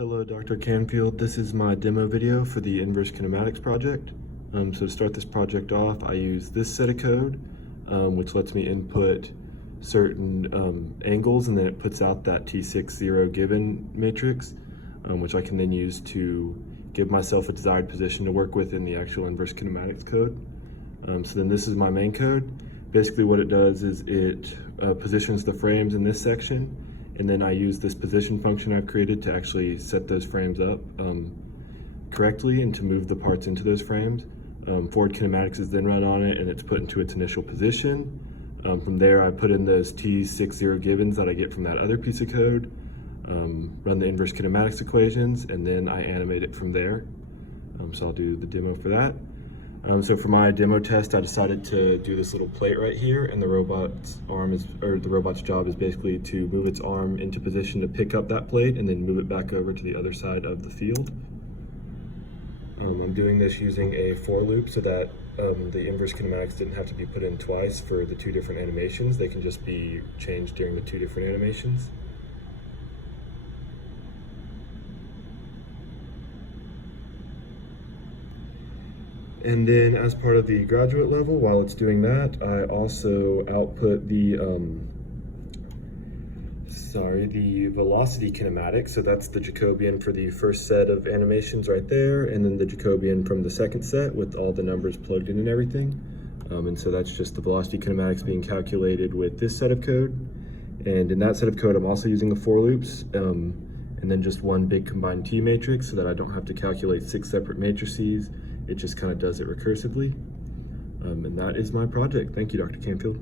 Hello, Dr. Canfield. This is my demo video for the inverse kinematics project. So to start this project off, I use this set of code, which lets me input certain angles, and then it puts out that T60 given matrix, which I can then use to give myself a desired position to work with in the actual inverse kinematics code. So then this is my main code. Basically what it does is it positions the frames in this section, and then I use this position function I've created to actually set those frames up correctly and to move the parts into those frames. Forward kinematics is then run on it and it's put into its initial position. From there I put in those T60 givens that I get from that other piece of code, run the inverse kinematics equations, and then I animate it from there. So I'll do the demo for that. So for my demo test, I decided to do this little plate right here, and the robot's job is basically to move its arm into position to pick up that plate and then move it back over to the other side of the field. I'm doing this using a for loop so that the inverse kinematics didn't have to be put in twice for the two different animations. They can just be changed during the two different animations. And then as part of the graduate level, while it's doing that, I also output the velocity kinematic. So that's the Jacobian for the first set of animations right there, and then the Jacobian from the second set with all the numbers plugged in and everything. And so that's just the velocity kinematics being calculated with this set of code. And in that set of code, I'm also using the for loops, and then just one big combined T matrix so that I don't have to calculate 6 separate matrices. It just kind of does it recursively. And that is my project. Thank you, Dr. Canfield.